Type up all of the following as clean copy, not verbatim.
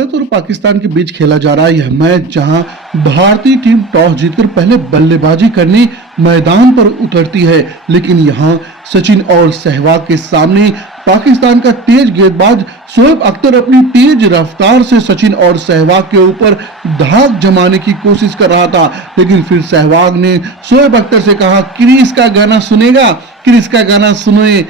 भारत और पाकिस्तान के बीच खेला जा रहा यह मैच जहां भारतीय टीम टॉस जीतकर पहले बल्लेबाजी करने मैदान पर उतरती है, लेकिन यहां सचिन और सहवाग के सामने पाकिस्तान का तेज गेंदबाज शोएब अख्तर अपनी तेज रफ्तार से सचिन और सहवाग के ऊपर धाक जमाने की कोशिश कर रहा था। लेकिन फिर सहवाग ने शोएब अख्तर से कहा, क्रिस का गाना सुनेगा, क्रिस का गाना सुने,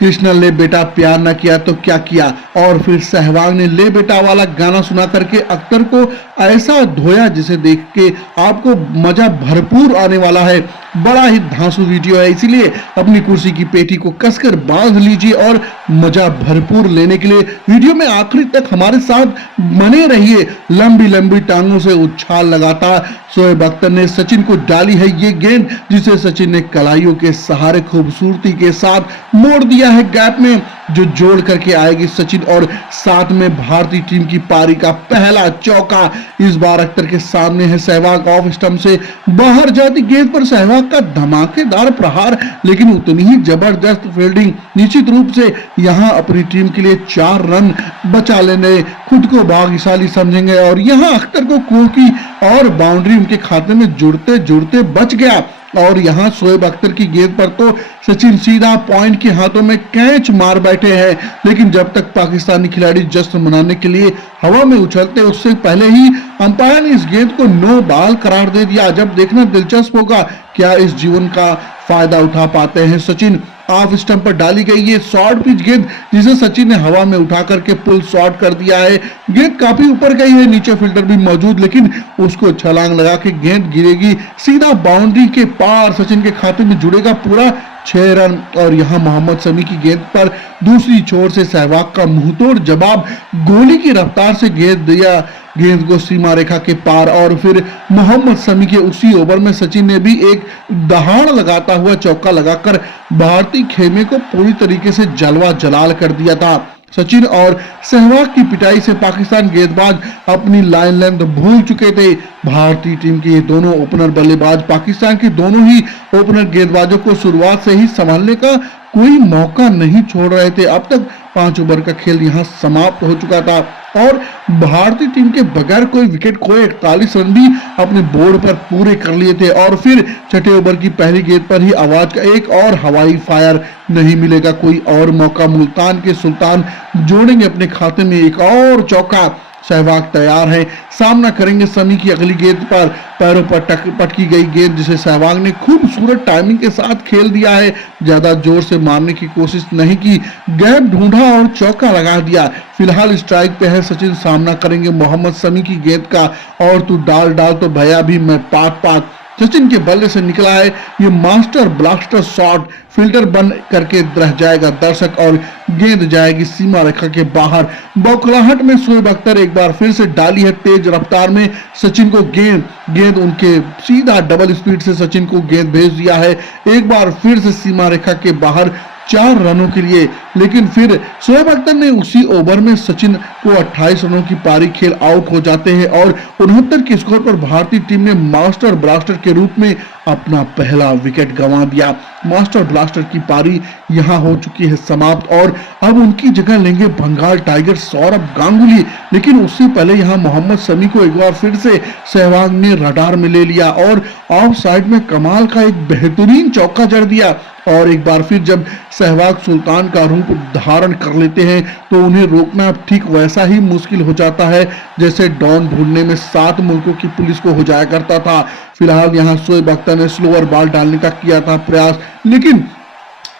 कृष्णा ले बेटा प्यार न किया तो क्या किया। और फिर सहवाग ने ले बेटा वाला गाना सुना करके अख्तर को ऐसा धोया जिसे देख के आपको मजा भरपूर आने वाला है। बड़ा ही धांसू वीडियो है, इसीलिए अपनी कुर्सी की पेटी को कसकर बांध लीजिए और मजा भरपूर लेने के लिए वीडियो में आखिरी तक हमारे साथ बने रहिए। लंबी लंबी टांगों से उछाल लगाता शोएब अख्तर ने सचिन को डाली है ये गेंद, जिसे सचिन ने कलाइयों के सहारे खूबसूरती के साथ मोड़ दिया है गैप में, जो जोड़ करके आएगी सचिन और साथ में भारतीय टीम की पारी का पहला चौका। इस बार अख्तर के सामने है सहवाग, ऑफ स्टंप से बाहर जाती गेंद पर सहवाग का धमाकेदार प्रहार, लेकिन उतनी ही जबरदस्त फील्डिंग। निश्चित रूप से यहां अपनी टीम के लिए 4 रन बचा लेने खुद को भाग्यशाली समझेंगे और यहां अख्तर को कोकी और बाउंड्री उनके खाते में जुड़ते जुड़ते बच गया। और यहां शोएब अख्तर की गेंद पर तो सचिन सीधा पॉइंट के हाथों में कैच मार बैठे हैं, लेकिन जब तक पाकिस्तानी खिलाड़ी जश्न मनाने के लिए हवा में उछलते उससे पहले ही अंपायर ने इस गेंद को नो बॉल करार दे दिया। जब देखना दिलचस्प होगा क्या इस जीवन का फायदा उठा पाते हैं सचिन। ऑफ स्टंप पर डाली गई ये शॉर्ट पिच गेंद जिसे सचिन ने हवा में उठा करके पुल शॉट कर दिया है। गेंद काफी ऊपर गई है, नीचे फील्डर भी मौजूद, लेकिन उसको छलांग लगा के गेंद गिरेगी सीधा बाउंड्री के पार, सचिन के खाते में जुड़ेगा पूरा 6 रन। और यहां मोहम्मद शमी की गेंद पर दूसरी छोर से सहवाग का मुंहतोड़ जवाब, गोली की रफ्तार से गेंद दिया गेंद को सीमा रेखा के पार। और फिर मोहम्मद शमी के उसी ओवर में सचिन ने भी एक दहाड़ लगाता हुआ चौका लगाकर भारतीय खेमे को पूरी तरीके से जलवा जलाल कर दिया था। सचिन और सहवाग की पिटाई से पाकिस्तान गेंदबाज अपनी लाइन लेंथ भूल चुके थे। भारतीय टीम के ये दोनों ओपनर बल्लेबाज पाकिस्तान के दोनों ही ओपनर गेंदबाजों को शुरुआत से ही संभालने का कोई मौका नहीं छोड़ रहे थे। अब तक 5 ओवर का खेल यहां समाप्त हो चुका था और भारतीय टीम के बगैर कोई विकेट खोए 41 रन भी अपने बोर्ड पर पूरे कर लिए थे। और फिर छठे ओवर की पहली गेंद पर ही आवाज का एक और हवाई फायर, नहीं मिलेगा कोई और मौका, मुल्तान के सुल्तान जोड़ेंगे अपने खाते में एक और चौका। सहवाग तैयार है, सामना करेंगे शमी की अगली गेंद पर, पैरों पर पटकी गई गेंद जिसे सहवाग ने खूबसूरत टाइमिंग के साथ खेल दिया है। ज्यादा जोर से मारने की कोशिश नहीं की, गैप ढूंढा और चौका लगा दिया। फिलहाल स्ट्राइक पे है सचिन, सामना करेंगे मोहम्मद शमी की गेंद का, और तू डाल डाल तो भैया भी मैं पाक पाक। सचिन के बल्ले से निकला है ये मास्टर ब्लास्टर शॉट, फिल्टर बन करके रह जाएगा दर्शक और गेंद जाएगी सीमा रेखा के बाहर। बौखलाहट में शोएब अख्तर एक बार फिर से डाली है तेज रफ्तार में सचिन को गेंद उनके सीधा डबल स्पीड से सचिन को गेंद भेज दिया है एक बार फिर से सीमा रेखा के बाहर 4 रनों के लिए। लेकिन फिर शोएब अख्तर ने उसी ओवर में सचिन को 28 रनों की पारी खेल आउट हो जाते हैं और 69 के स्कोर पर भारतीय टीम ने मास्टर ब्लास्टर के रूप में अपना पहला विकेट गंवा दिया। मास्टर ब्लास्टर की पारी यहां हो चुकी है समाप्त और अब उनकी जगह लेंगे बंगाल टाइगर सौरभ गांगुली। लेकिन उससे पहले यहां मोहम्मद शमी को एक बार फिर से सहवाग ने रडार में ले लिया और ऑफ साइड में कमाल का एक बेहतरीन चौका जड़ दिया। और एक बार फिर जब सहवाग सुल्तान का रूप धारण कर लेते हैं तो उन्हें रोकना ठीक वैसा ही मुश्किल हो जाता है जैसे डॉन ढूंढने में 7 मुल्कों की पुलिस को हो जाया करता था। फिलहाल यहां शोएब अख्तर ने स्लोअर बॉल डालने का किया था प्रयास, लेकिन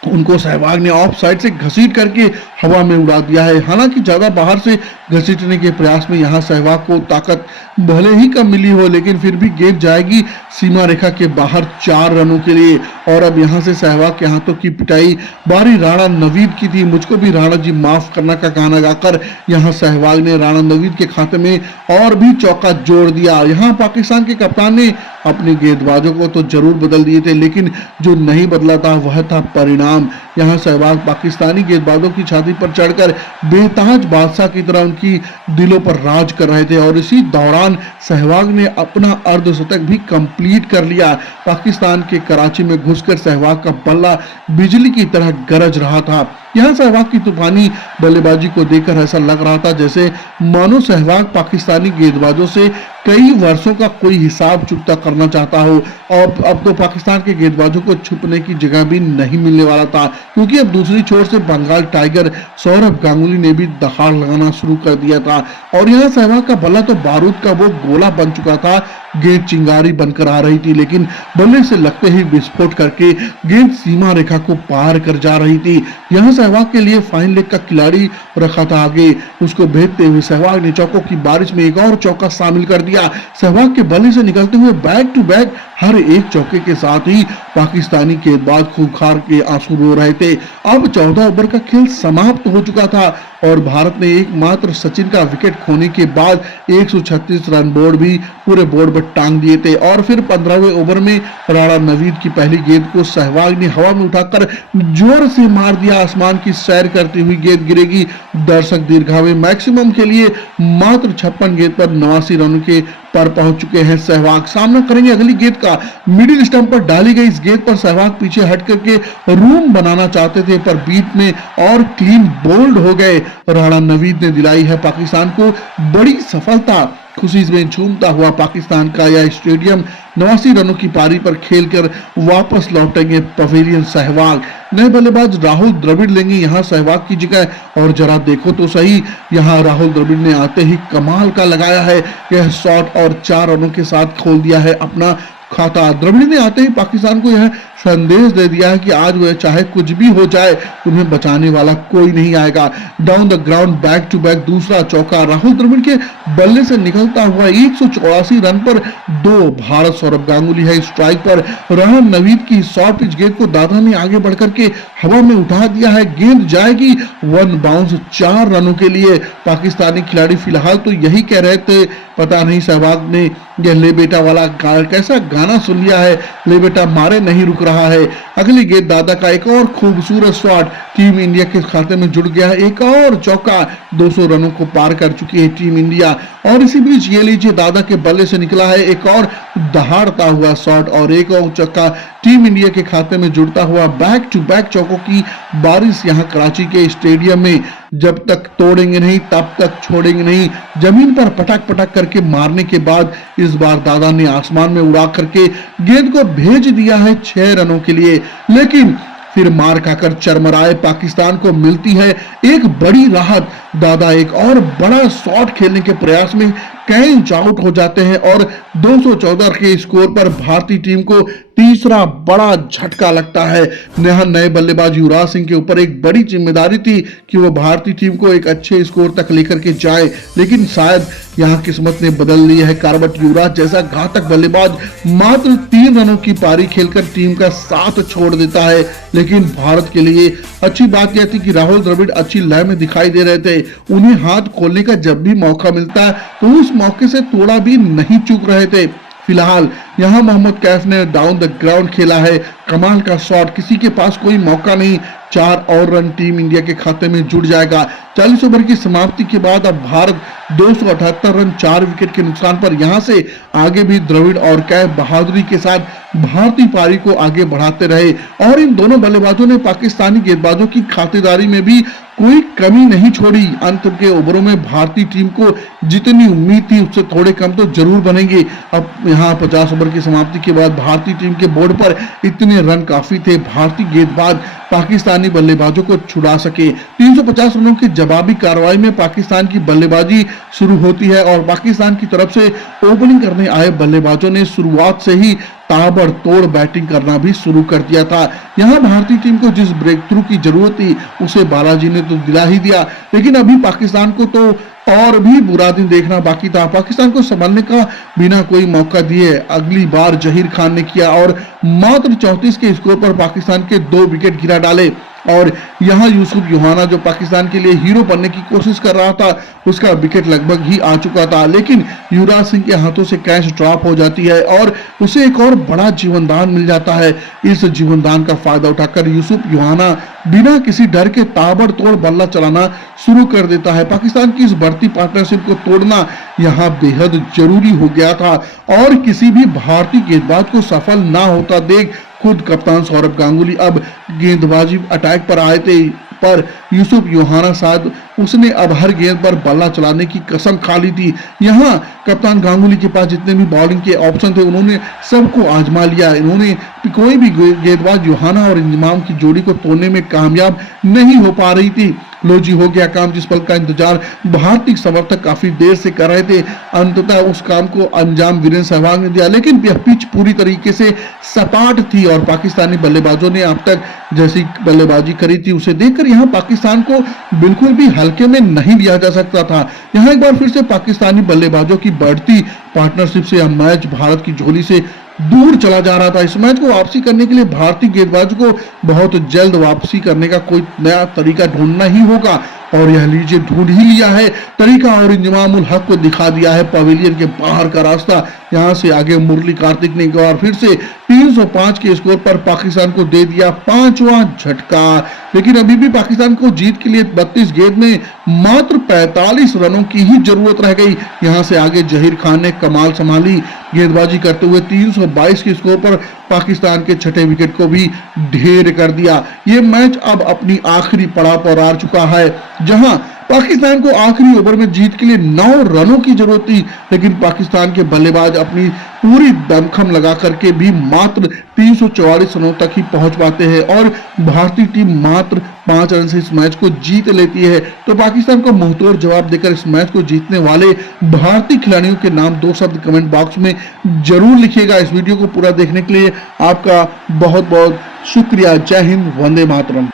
उनको सहवाग ने ऑफ साइड से घसीट करके हवा में उड़ा दिया है। हालांकि ज्यादा बाहर से घसीटने के प्रयास में यहां सहवाग को ताकत भले ही कम मिली हो, लेकिन फिर भी गेंद जाएगी सीमा रेखा के बाहर 4 रनों के लिए। और अब यहां से सहवाग के हाथों की पिटाई बारी राणा नवीद की थी। मुझको भी राणा जी माफ करना का गाना गाकर यहां सहवाग ने राणा नवीद के खाते में और भी चौका जोड़ दिया। यहां पाकिस्तान के कप्तान ने अपने गेंदबाजों को तो जरूर बदल दिए थे, लेकिन जो नहीं बदला था वह था परिणाम। यहां सहवाग पाकिस्तानी गेंदबाजों की छाती पर चढ़कर बेताज बादशाह की तरह उनकी दिलों पर राज कर रहे थे और इसी दौरान सहवाग ने अपना अर्धशतक भी कंप्लीट कर लिया। पाकिस्तान के कराची में घुसकर सहवाग का बल्ला बिजली की तरह गरज रहा था। यहाँ सहवाग की तूफानी बल्लेबाजी को देखकर ऐसा लग रहा था जैसे मानो सहवाग पाकिस्तानी गेंदबाजों से कई वर्षों का कोई हिसाब चुकता करना चाहता हो। और अब तो पाकिस्तान के गेंदबाजों को छुपने की जगह भी नहीं मिलने वाला था, क्योंकि अब दूसरी छोर से बंगाल टाइगर सौरभ गांगुली ने भी दहाड़ लगाना शुरू कर दिया था। और यहाँ सहवाग का बल्ला तो बारूद का वो गोला बन चुका था, गेंद चिंगारी बनकर आ रही थी, लेकिन बल्ले से लगते ही विस्फोट करके गेंद सीमा रेखा को पार कर जा रही थी। यहाँ सहवाग के लिए फाइन लेग का खिलाड़ी रखा था आगे, उसको भेजते हुए सहवाग ने चौकों की बारिश में एक और चौका शामिल कर दिया। सहवाग के बल्ले से निकलते हुए बैक टू बैक हर एक चौके के साथ ही पाकिस्तानी गेंदबाज खूंखार के आंसू रो रहे थे। अब 14 ओवर का खेल समाप्त हो चुका था और भारत ने एकमात्र सचिन का विकेट खोने के बाद 136 रन बोर्ड भी पूरे बोर्ड पर टांग दिए थे। और फिर 15वें ओवर में राणा नवीद की पहली गेंद को सहवाग ने हवा में उठाकर जोर से मार दिया। आसमान की सैर करती हुई गेंद गिरेगी। दर्शक दीर्घावे मैक्सिमम के लिए मात्र 56 गेंद पर 89 रनों के पर पहुंच चुके हैं। सहवाग सामना करेंगे अगली गेंद का। मिडिल स्टंप पर डाली गई इस गेंद पर सहवाग पीछे हट करके रूम बनाना चाहते थे, पर बीच में और क्लीन बोल्ड हो गए। राणा नवीद ने दिलाई है पाकिस्तान को बड़ी सफलता। खुशी में झूमता हुआ पाकिस्तान का यह स्टेडियम 89 रनों की पारी पर खेलकर वापस लौटेंगे पवेलियन। सहवाग नए बल्लेबाज राहुल द्रविड़ लेंगे यहाँ सहवाग की जगह। और जरा देखो तो सही, यहाँ राहुल द्रविड़ ने आते ही कमाल का लगाया है यह शॉट और 4 रनों के साथ खोल दिया है अपना खाता। द्रविड़ ने आते ही पाकिस्तान को यह संदेश दे दिया है कि आज वह चाहे कुछ भी हो जाए, उन्हें बचाने वाला कोई नहीं आएगा। Down the ground back to back दूसरा चौका राहुल द्रविड़ के बल्ले से निकलता हुआ 184 रन पर 2। भारत सौरभ गांगुली है स्ट्राइक पर। राणा नवीद की शॉर्ट पिच गेंद को दादा ने आगे बढ़कर के हवा में उठा दिया है। गेंद जाएगी 1 बाउंस 4 रनों के लिए। पाकिस्तानी खिलाड़ी फिलहाल तो यही कह रहे थे, पता नहीं सहवाग ने यह ले बेटा वाला कैसा गाना सुन लिया है, ले बेटा मारे नहीं रुक रहा है। अगली गेंद दादा का एक और खूबसूरत शॉट टीम इंडिया के खाते में जुड़ गया है। एक और चौका 200 रनों को पार कर चुकी है टीम इंडिया। और इसी बीच ये लीजिए दादा के बल्ले से निकला है एक और दहाड़ता हुआ शॉट और एक और चौका टीम इंडिया के खाते में जुड़ता हुआ। बैक टू बैक चौकों की बारिश यहाँ कराची के स्टेडियम में। जब तक तोड़ेंगे नहीं तब तक छोड़ेंगे नहीं। जमीन पर पटक पटक करके मारने के बाद इस बार दादा ने आसमान में उड़ा करके गेंद को भेज दिया है 6 रनों के लिए। लेकिन फिर मार खाकर चरमराए पाकिस्तान को मिलती है एक बड़ी राहत। दादा एक और बड़ा शॉट खेलने के प्रयास में कैच आउट हो जाते हैं और 214 के स्कोर पर भारतीय टीम को तीसरा बड़ा झटका लगता है। यहाँ नए बल्लेबाज युवराज सिंह के ऊपर एक बड़ी जिम्मेदारी थी कि वो भारतीय टीम को एक अच्छे स्कोर तक लेकर के जाए, लेकिन शायद यहाँ किस्मत ने बदल ली है। कारवट युवराज जैसा घातक बल्लेबाज मात्र 3 रनों की पारी खेलकर टीम का साथ छोड़ देता है। लेकिन भारत के लिए अच्छी बात यह थी कि राहुल द्रविड़ अच्छी लय में दिखाई दे रहे थे। उन्हें हाथ खोलने का जब भी मौका मिलता है तो उस मौके से थोड़ा भी नहीं चूक रहे थे। फिलहाल यहाँ मोहम्मद कैफ ने डाउन द ग्राउंड खेला है, कमाल का शॉट, किसी के पास कोई मौका नहीं। 4 और रन टीम इंडिया के खाते में जुड़ जाएगा। 40 ओवर की समाप्ति के बाद अब भारत 278 रन 4 विकेट के नुकसान पर यहाँ से आगे भी द्रविड़ और कैफ बहादुरी के साथ भारतीय पारी को आगे बढ़ाते रहे। और इन दोनों बल्लेबाजों ने पाकिस्तानी गेंदबाजों की खातिरदारी में भी कोई कमी नहीं छोड़ी। अंत के ओवरों में भारतीय टीम को जितनी उम्मीद थी उससे थोड़े कम तो जरूर बनेंगे। अब यहाँ 50 ओवर की समाप्ति के बाद भारतीय टीम के बोर्ड पर इतने रन काफी थे भारतीय गेंदबाज पाकिस्तानी बल्लेबाजों को छुड़ा सके। 350 रनों की जवाबी कार्रवाई में पाकिस्तान की बल्लेबाजी शुरू होती है और पाकिस्तान की तरफ से ओपनिंग करने आए बल्लेबाजों ने शुरुआत से ही ताबड़तोड़ बैटिंग करना भी शुरू कर दिया था। यहाँ भारतीय टीम को जिस ब्रेक थ्रू की जरूरत थी उसे बालाजी ने तो दिला ही दिया, लेकिन अभी पाकिस्तान को तो और भी बुरा दिन देखना बाकी था। पाकिस्तान को संभालने का बिना कोई मौका दिए अगली बार जहीर खान ने किया और मात्र 34 के स्कोर पर पाकिस्तान के 2 विकेट गिरा डाले। और यहाँ यूसुफ योहाना जो पाकिस्तान के लिए हीरो बनने की कोशिश कर रहा था उसका विकेट लगभग ही आ चुका था, लेकिन युवराज सिंह के हाथों से कैच ड्रॉप हो जाती है और उसे एक और बड़ा जीवनदान मिल जाता है। इस जीवनदान का फायदा उठाकर यूसुफ योहाना बिना किसी डर के ताबड़तोड़ बल्ला चलाना शुरू कर देता है। पाकिस्तान की इस बढ़ती पार्टनरशिप को तोड़ना यहाँ बेहद जरूरी हो गया था और किसी भी भारतीय गेंदबाज को सफल ना होता देख खुद कप्तान सौरभ गांगुली अब गेंदबाजी अटैक पर आए थे। पर यूसुफ योहाना साथ उसने अब हर गेंद पर बल्ला चलाने की कसम खा ली थी। यहाँ कप्तान गांगुली के पास जितने भी बॉलिंग के ऑप्शन थे उन्होंने सबको आजमा लिया। इन्होंने कोई भी गेंदबाज योहाना और इंजमाम की जोड़ी को तोड़ने में कामयाब नहीं हो पा रही थी। लो जी, हो गया काम। जिस पल का इंतजार भारतीय समर्थक काफी देर से कर रहे थे, अंततः उस काम को अंजाम वीरेंद्र सहवाग ने दिया। लेकिन यह पिच पूरी तरीके से सपाट थी और पाकिस्तानी बल्लेबाजों ने अब तक जैसी बल्लेबाजी करी थी उसे देखकर यहाँ पाकिस्तान को बिल्कुल भी हल्के में नहीं लिया जा सकता था। यहाँ एक बार फिर से पाकिस्तानी बल्लेबाजों की बढ़ती पार्टनरशिप से यह मैच भारत की झोली से दूर चला जा रहा था। इस मैच को वापसी करने के लिए भारतीय गेंदबाजों को बहुत जल्द वापसी करने का कोई नया तरीका ढूंढना ही होगा और यह लीजिए ढूंढ ही लिया है तरीका और इंजमामुल हक को दिखा दिया है पवेलियन के बाहर का रास्ता। यहां से आगे मुरली कार्तिक ने एक बार फिर से 305 के स्कोर पर पाकिस्तान को दे दिया 5वां झटका। लेकिन अभी भी पाकिस्तान को जीत के लिए 32 गेंद में मात्र 45 रनों की ही जरूरत रह गई। यहां से आगे जहीर खान ने कमाल संभाली गेंदबाजी करते हुए 322 के स्कोर पर पाकिस्तान के छठे विकेट को भी ढेर कर दिया। ये मैच अब अपनी आखिरी पड़ाव पर आ चुका है, जहां पाकिस्तान को आखिरी ओवर में जीत के लिए 9 रनों की जरूरत थी। लेकिन पाकिस्तान के बल्लेबाज अपनी पूरी दमखम लगा करके भी मात्र 344 रनों तक ही पहुंच पाते हैं और भारतीय टीम मात्र 5 रन से इस मैच को जीत लेती है। तो पाकिस्तान को मुंहतोड़ जवाब देकर इस मैच को जीतने वाले भारतीय खिलाड़ियों के नाम 2 शब्द कमेंट बॉक्स में जरूर लिखिएगा। इस वीडियो को पूरा देखने के लिए आपका बहुत बहुत शुक्रिया। जय हिंद, वंदे मातरम।